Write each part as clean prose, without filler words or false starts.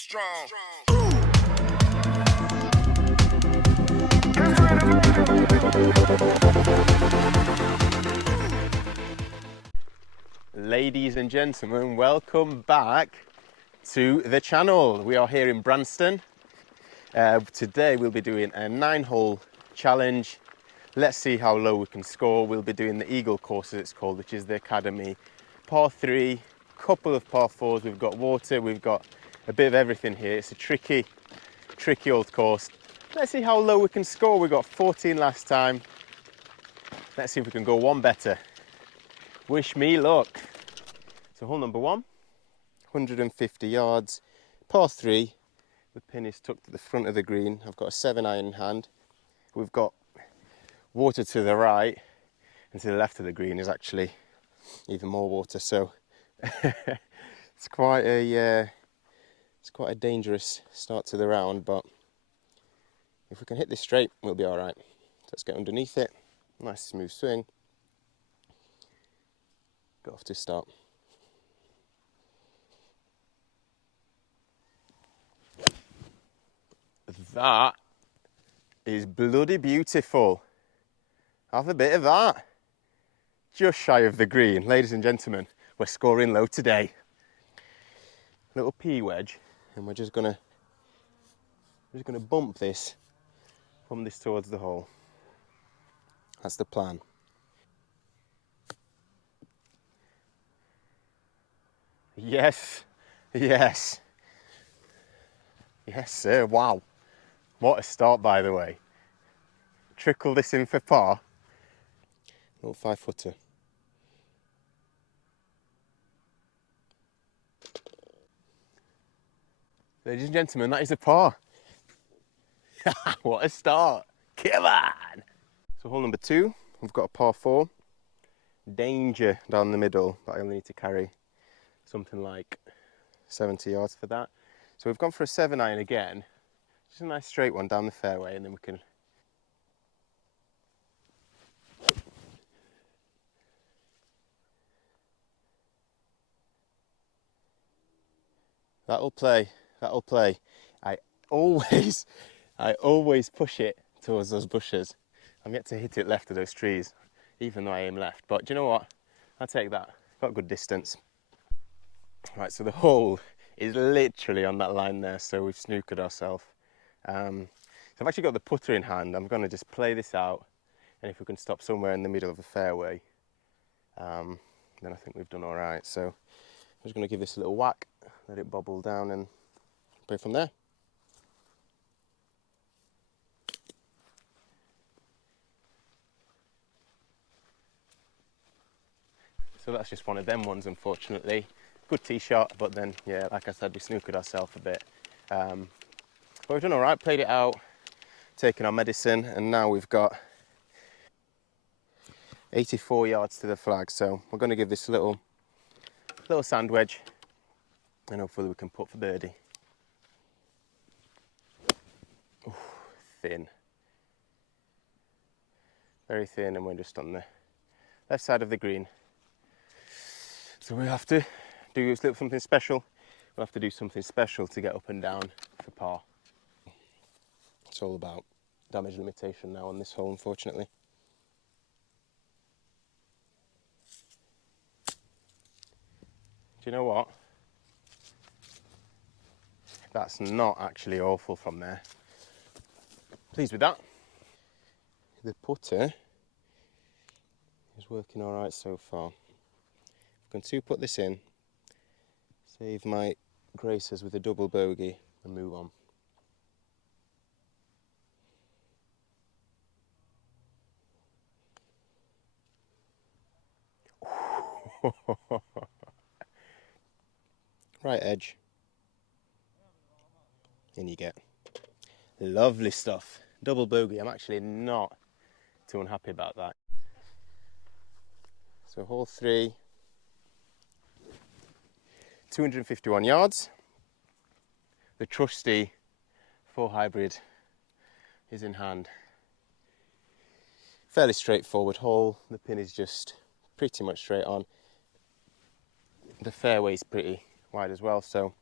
strong. Ladies and gentlemen, welcome back to the channel. We are here in Branston. Today we'll be doing a 9-hole challenge. Let's see how low we can score. We'll be doing the Eagle course, as it's called, which is the Academy. Par 3, couple of par 4s. We've got water, we've got a bit of everything here. It's a tricky old course. Let's see how low we can score. We got 14 last time. Let's see if we can go one better. Wish me luck. So hole number 1, 150 yards, par 3. The pin is tucked at the front of the green. I've got a 7-iron in hand. We've got water to the right, and to the left of the green is actually even more water. So it's quite a dangerous start to the round. But if we can hit this straight, we'll be all right. So let's get underneath it. Nice smooth swing. Go off to start. That is bloody beautiful. Have a bit of that. Just shy of the green. Ladies and gentlemen, we're scoring low today. Little P wedge, and we're just gonna bump this from this towards the hole. That's the plan. Yes, yes. Yes, sir. Wow. What a start, by the way. Trickle this in for par. Little 5-footer. Ladies and gentlemen, that is a par. What a start. Come on. So hole number 2, we've got a par 4. Danger down the middle, but I only need to carry something like 70 yards for that. So we've gone for a 7-iron again. Just a nice straight one down the fairway, and then we can... That'll play, that'll play. I always push it towards those bushes. I'm yet to hit it left of those trees, even though I aim left. But do you know what? I'll take that. Got good distance. Right, so the hole is literally on that line there, so we've snookered ourselves. So I've actually got the putter in hand. I'm going to just play this out, and if we can stop somewhere in the middle of the fairway, then I think we've done all right. So I'm just going to give this a little whack, let it bobble down, and play from there. So that's just one of them ones, unfortunately. Good tee shot, but then, yeah, like I said, we snookered ourselves a bit. But we've done all right, played it out, taken our medicine, and now we've got 84 yards to the flag. So we're going to give this a little sand wedge, and hopefully we can putt for birdie. Ooh, thin. Very thin, and we're just on the left side of the green. So we have to do something special. We'll have to do something special to get up and down for par. It's all about damage limitation now on this hole, unfortunately. Do you know what? That's not actually awful from there. Pleased with that. The putter is working all right so far. I'm going to put this in, save my graces with a double bogey, and move on. Right edge. In you get. Lovely stuff. Double bogey. I'm actually not too unhappy about that. So hole 3, 251 yards. The trusty 4 hybrid is in hand. Fairly straightforward hole. The pin is just pretty much straight on. The fairway's pretty wide as well, so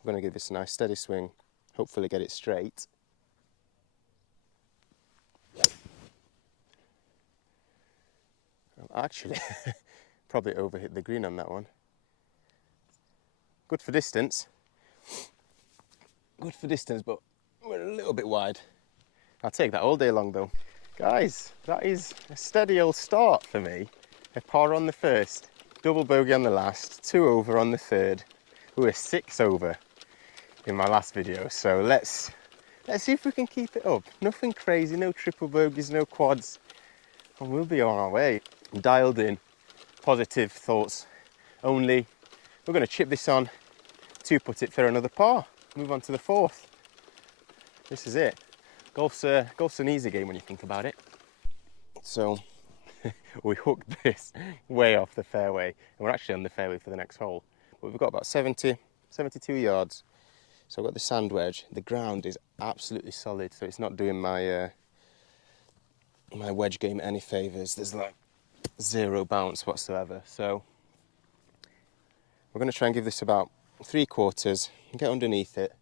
I'm going to give this a nice steady swing, hopefully get it straight. Actually, probably overhit the green on that one. Good for distance. Good for distance, but we're a little bit wide. I'll take that all day long though. Guys, that is a steady old start for me. A par on the first, double bogey on the last, 2 over on the third. We were 6 over in my last video, so let's see if we can keep it up. Nothing crazy, no triple bogeys, no quads, and we'll be on our way. Dialed in, positive thoughts only. We're going to chip this on, 2-putt it for another par, move on to the fourth. This is it. Golf's an easy game when you think about it. So we hooked this way off the fairway, and we're actually on the fairway for the next hole. But we've got about 72 yards. So I've got the sand wedge. The ground is absolutely solid, so it's not doing my my wedge game any favours. There's like 0 bounce whatsoever. So we're going to try and give this about 3/4, get underneath it,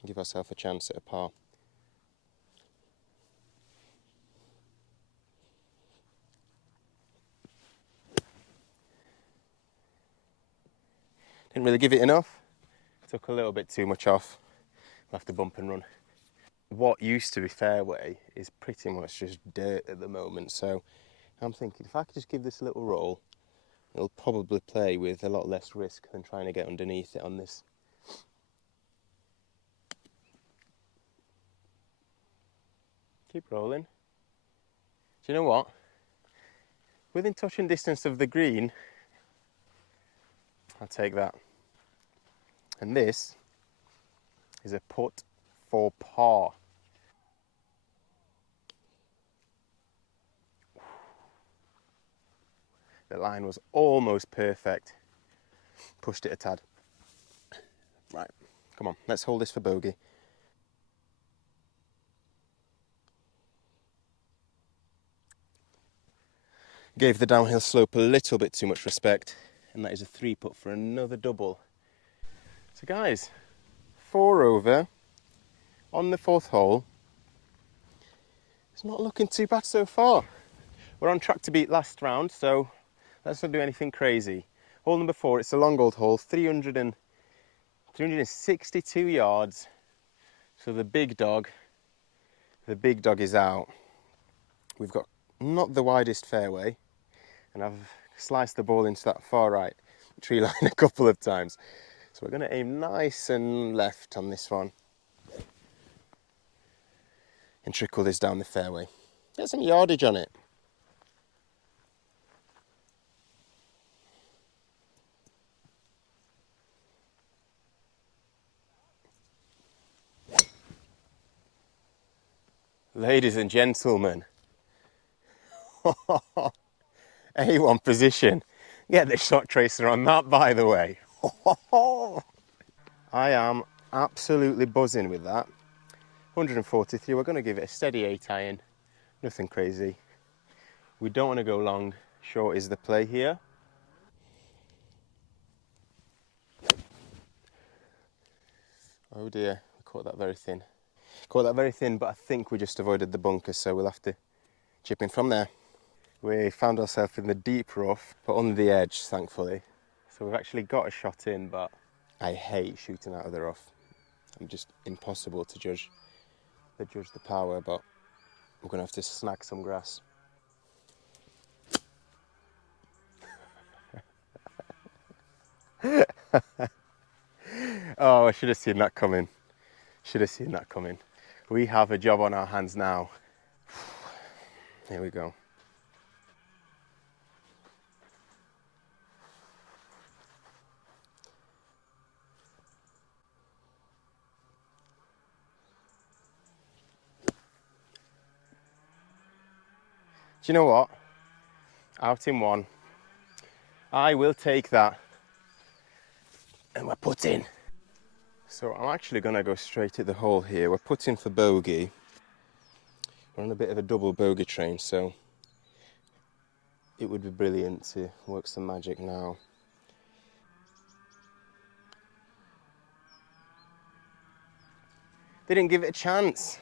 and give ourselves a chance at a par. Didn't really give it enough. Took a little bit too much off. I'll have to bump and run. What used to be fairway is pretty much just dirt at the moment, so I'm thinking if I could just give this a little roll, it'll probably play with a lot less risk than trying to get underneath it on this. Keep rolling. Do you know what? Within touching distance of the green, I'll take that. And this is a putt for par. The line was almost perfect. Pushed it a tad. Right, come on, let's hold this for bogey. Gave the downhill slope a little bit too much respect, and that is a 3-putt for another double. So guys, 4 over on the 4th hole. It's not looking too bad so far. We're on track to beat last round, so let's not do anything crazy. Hole number 4, it's a long old hole, 362 yards. So the big dog is out. We've got not the widest fairway, and I've sliced the ball into that far right tree line a couple of times. So we're going to aim nice and left on this one and trickle this down the fairway. Get some yardage on it. Ladies and gentlemen, A1 position. Get the shot tracer on that, by the way. I am absolutely buzzing with that. 143, we're going to give it a steady 8 iron. Nothing crazy. We don't want to go long. Short is the play here. Oh dear, we caught that very thin. Caught that very thin, but I think we just avoided the bunker, so we'll have to chip in from there. We found ourselves in the deep rough, but on the edge, thankfully. So we've actually got a shot in, but I hate shooting out of the rough. I'm just impossible to judge the power, but we're going to have to snag some grass. Oh, I should have seen that coming. Should have seen that coming. We have a job on our hands now. Here we go. Do you know what? Out in one. I will take that. And we're putting. So I'm actually going to go straight at the hole here. We're putting for bogey. We're on a bit of a double bogey train, so it would be brilliant to work some magic now. They didn't give it a chance.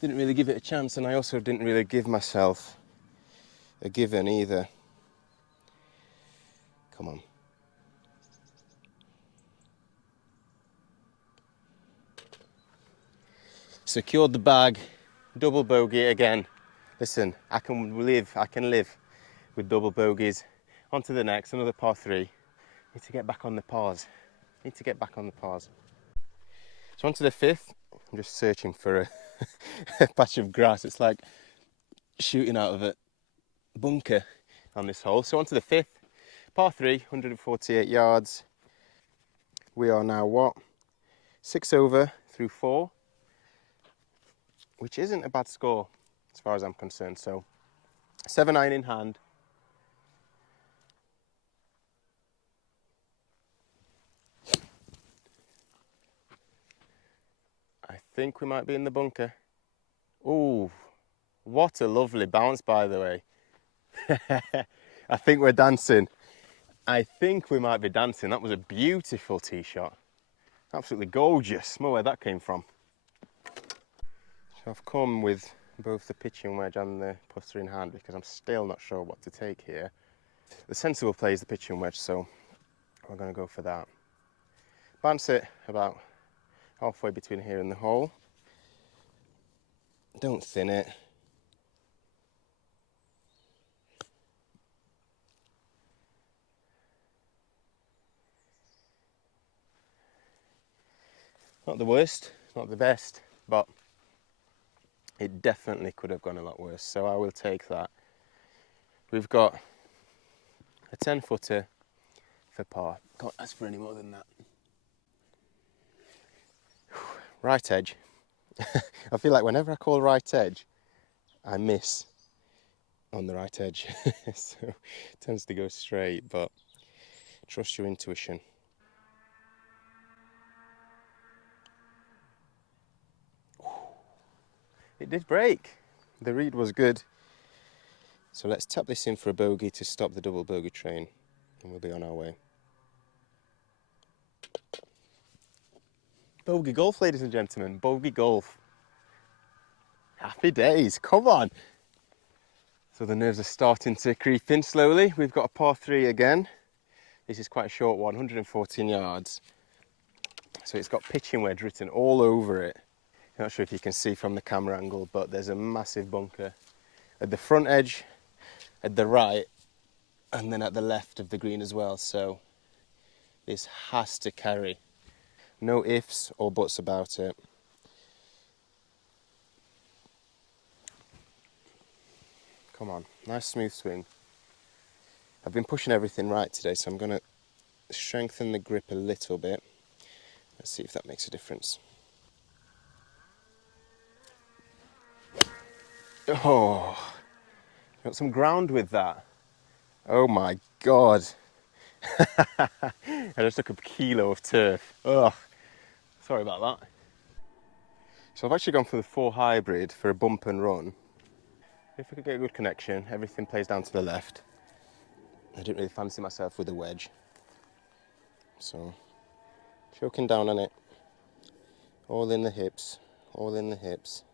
Didn't really give it a chance, and I also didn't really give myself a given either. Come on. Secured the bag, double bogey again. Listen, I can live with double bogeys. On to the next, another par 3. Need to get back on the pars. So on to the 5th. I'm just searching for a patch of grass. It's like shooting out of a bunker on this hole. So on to the 5th, par 3, 148 yards. We are now what? 6 over through 4, which isn't a bad score as far as I'm concerned. So 7-iron in hand. I think we might be in the bunker. Ooh, what a lovely bounce, by the way. I think we're dancing. I think we might be dancing. That was a beautiful tee shot. Absolutely gorgeous. Smell where that came from. So I've come with both the pitching wedge and the putter in hand because I'm still not sure what to take here. The sensible play is the pitching wedge, so we're going to go for that. Bounce it about halfway between here and the hole. Don't thin it. Not the worst, not the best, but it definitely could have gone a lot worse, so I will take that. We've got a 10-footer for par. Can't ask for any more than that. Right edge. I feel like whenever I call right edge, I miss on the right edge. So it tends to go straight, but trust your intuition. It did break. The read was good. So let's tap this in for a bogey to stop the double bogey train, and we'll be on our way. Bogey golf, ladies and gentlemen. Bogey golf. Happy days. Come on. So the nerves are starting to creep in slowly. We've got a par 3 again. This is quite a short one, 114 yards. So it's got pitching wedge written all over it. Not sure if you can see from the camera angle, but there's a massive bunker at the front edge, at the right, and then at the left of the green as well. So this has to carry. No ifs or buts about it. Come on, nice smooth swing. I've been pushing everything right today, so I'm going to strengthen the grip a little bit. Let's see if that makes a difference. Oh, got some ground with that. Oh my God. I just took a kilo of turf. Oh, sorry about that. So I've actually gone for the 4 hybrid for a bump and run. If I could get a good connection, everything plays down to the left. I didn't really fancy myself with a wedge. So, choking down on it. All in the hips, all in the hips.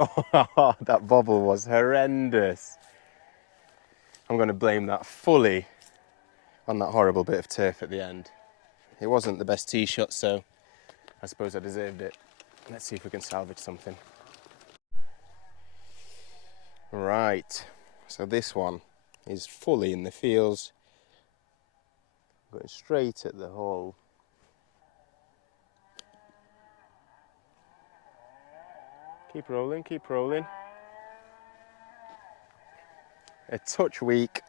Oh, that bobble was horrendous. I'm going to blame that fully on that horrible bit of turf at the end. It wasn't the best tee shot, so I suppose I deserved it. Let's see if we can salvage something. Right, so this one is fully in the fields, going straight at the hole. Keep rolling, keep rolling. A touch weak.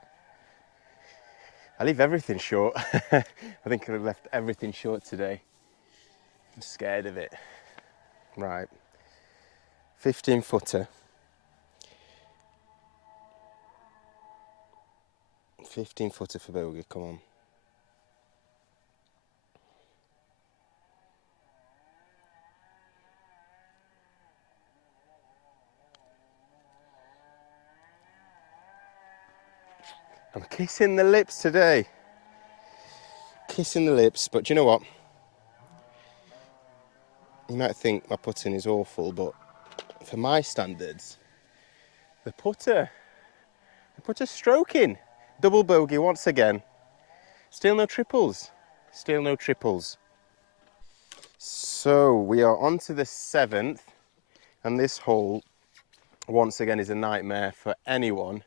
I leave everything short. I think I've left everything short today. I'm scared of it. Right, 15-footer. 15-footer for bogey, come on. I'm kissing the lips today. Kissing the lips, but do you know what? You might think my putting is awful, but for my standards, the putter's stroking. Double bogey once again. Still no triples. Still no triples. So we are on to the 7th, and this hole, once again, is a nightmare for anyone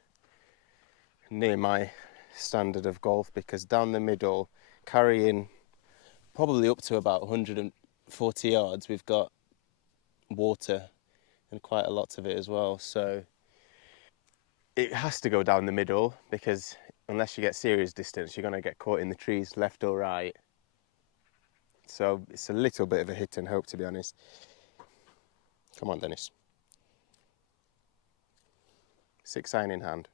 near my standard of golf, because down the middle, carrying probably up to about 140 yards, we've got water and quite a lot of it as well. So it has to go down the middle, because unless you get serious distance, you're going to get caught in the trees left or right. So it's a little bit of a hit and hope, to be honest. Come on, Dennis. 6-iron in hand.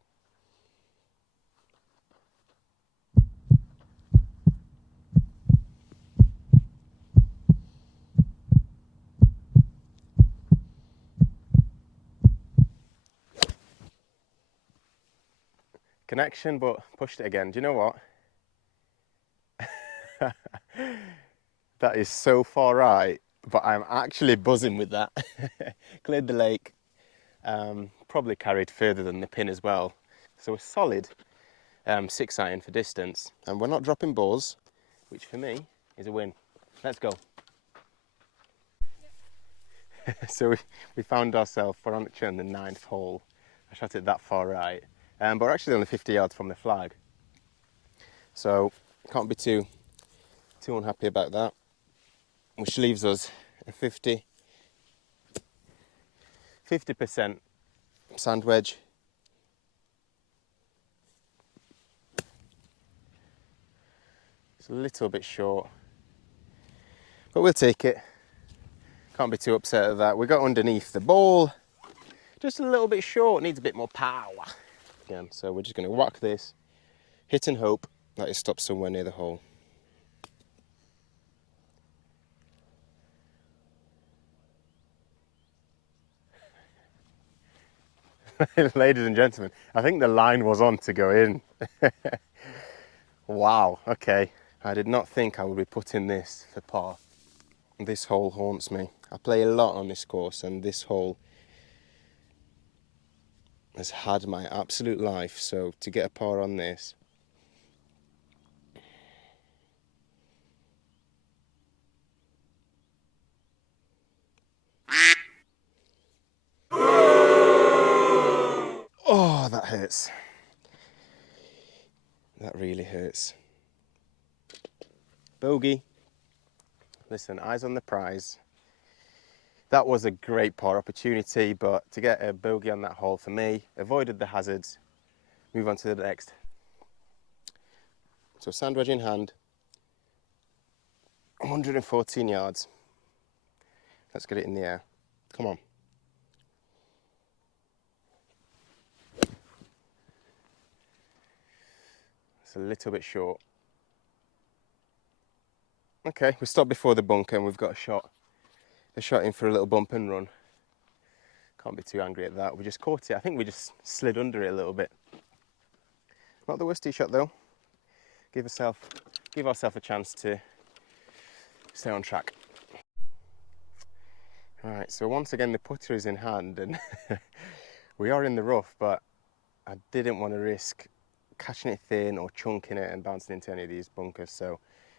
Connection, but pushed it again. Do you know what? That is so far right, but I'm actually buzzing with that. Cleared the lake, probably carried further than the pin as well. So a solid 6-iron for distance, and we're not dropping balls, which for me is a win. Let's go. So we found ourselves, we're on the 9th hole. I shot it that far right, but we're actually only 50 yards from the flag. So can't be too unhappy about that, which leaves us a 50% sand wedge. It's a little bit short, but we'll take it. Can't be too upset at that. We got underneath the ball, just a little bit short, needs a bit more power. Again, so we're just going to whack this, hit and hope that it stops somewhere near the hole. Ladies and gentlemen, I think the line was on to go in. Wow, okay. I did not think I would be putting this for par. This hole haunts me. I play a lot on this course, and this hole has had my absolute life, so to get a par on this. Oh, that hurts. That really hurts. Bogey. Listen, eyes on the prize. That was a great par opportunity, but to get a bogey on that hole for me, avoided the hazards, move on to the next. So sand wedge in hand, 114 yards. Let's get it in the air. Come on. It's a little bit short. Okay, we stopped before the bunker and we've got a shot in for a little bump and run. Can't be too angry at that. We just caught it. I think we just slid under it a little bit. Not the worst tee shot though. Give ourselves a chance to stay on track. Right, so once again the putter is in hand and we are in the rough, but I didn't want to risk catching it thin or chunking it and bouncing into any of these bunkers, so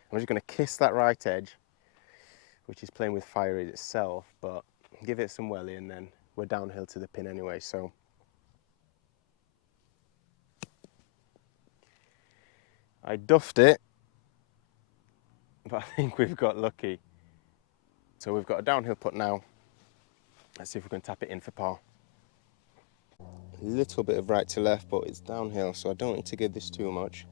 I'm just going to kiss that right edge, which is playing with fire itself, but give it some welly and then we're downhill to the pin anyway. So I duffed it, but I think we've got lucky. So we've got a downhill putt now. Let's see if we can tap it in for par. A little bit of right to left, but it's downhill, so I don't need to give this too much.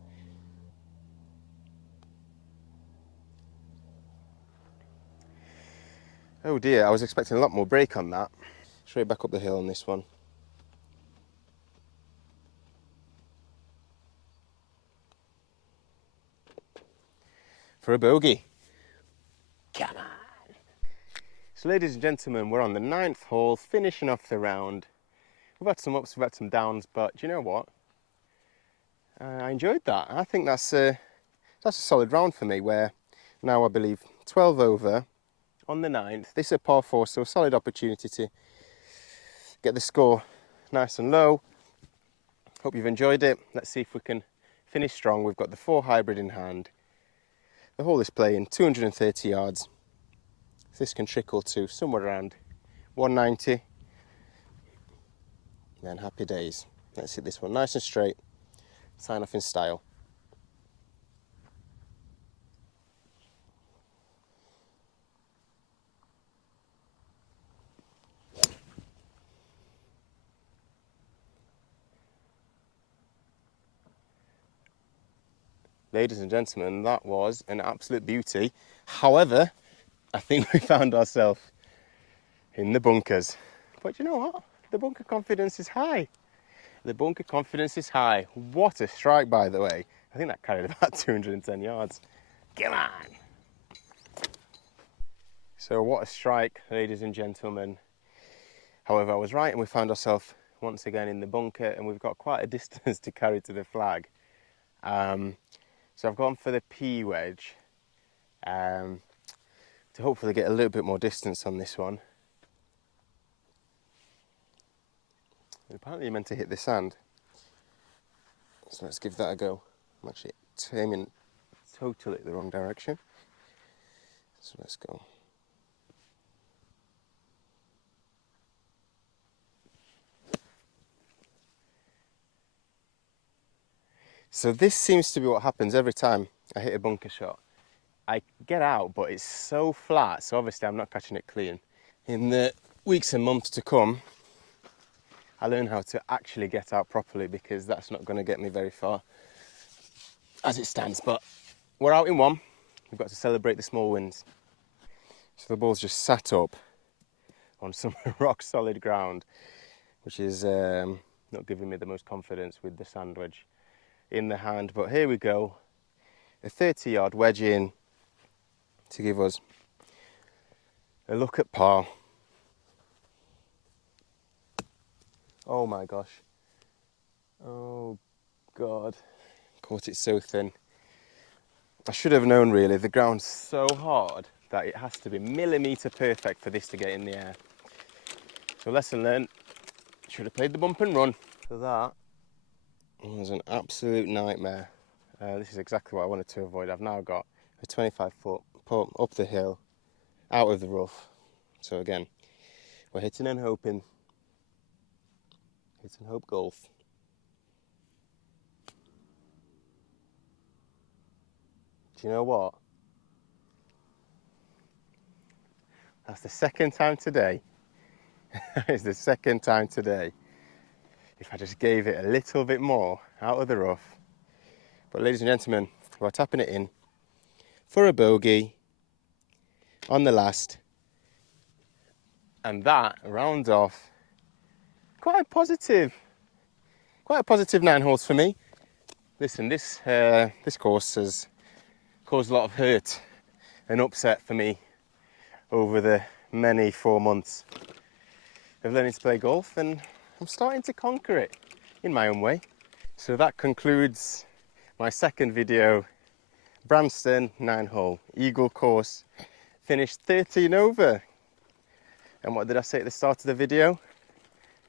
Oh dear, I was expecting a lot more break on that. Straight back up the hill on this one. For a bogey. Come on. So ladies and gentlemen, we're on the 9th hole, finishing off the round. We've had some ups, we've had some downs, but do you know what? I enjoyed that. I think that's a solid round for me, where now I believe 12 over on the 9th. This is a par 4, so a solid opportunity to get the score nice and low. Hope you've enjoyed it. Let's see if we can finish strong. We've got the 4 hybrid in hand. The hole is playing 230 yards. This can trickle to somewhere around 190. Then happy days. Let's hit this one nice and straight. Sign off in style. Ladies and gentlemen, that was an absolute beauty. However, I think we found ourselves in the bunkers. But you know what? The bunker confidence is high. The bunker confidence is high. What a strike, by the way. I think that carried about 210 yards. Come on! So what a strike, ladies and gentlemen. However, I was right, and we found ourselves once again in the bunker, and we've got quite a distance to carry to the flag. So I've gone for the P wedge to hopefully get a little bit more distance on this one. Apparently you're meant to hit the sand, so let's give that a go. I'm actually aiming totally the wrong direction, so let's go. So this seems to be what happens every time I hit a bunker shot. I get out, but it's so flat, so obviously I'm not catching it clean. In the weeks and months to come, I learn how to actually get out properly, because that's not going to get me very far as it stands. But we're out in one. We've got to celebrate the small wins. So the ball's just sat up on some rock solid ground, which is not giving me the most confidence with the sand wedge in the hand. But here we go, a 30-yard wedge in to give us a look at par. Oh my gosh, oh god, caught it so thin. I should have known, really. The ground's so hard that it has to be millimetre perfect for this to get in the air. So lesson learned, should have played the bump and run. So that was an absolute nightmare. This is exactly what I wanted to avoid. I've now got a 25-foot putt up the hill, out of the rough. So again, we're hitting and hoping. Hit and hope golf. Do you know what? That's the second time today. It's the second time today. If I just gave it a little bit more out of the rough. But ladies and gentlemen, we're tapping it in for a bogey on the last. And that rounds off quite a positive 9 holes for me. Listen, this course has caused a lot of hurt and upset for me over the many 4 months of learning to play golf, and I'm starting to conquer it in my own way. So that concludes my second video. Branston 9-hole Eagle course, finished 13 over. And what did I say at the start of the video?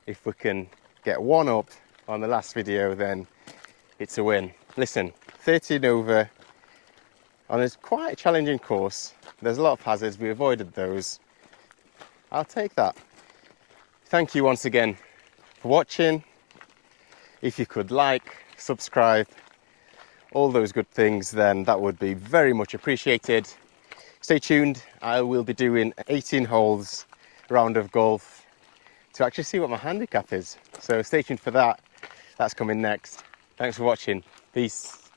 If we can get one up on the last video, then it's a win. Listen, 13 over on a quite challenging course. There's a lot of hazards, we avoided those. I'll take that. Thank you once again for watching. If you could like, subscribe, all those good things, then that would be very much appreciated. Stay tuned, I will be doing 18 holes round of golf to actually see what my handicap is. So stay tuned for that. That's coming next. Thanks for watching. Peace.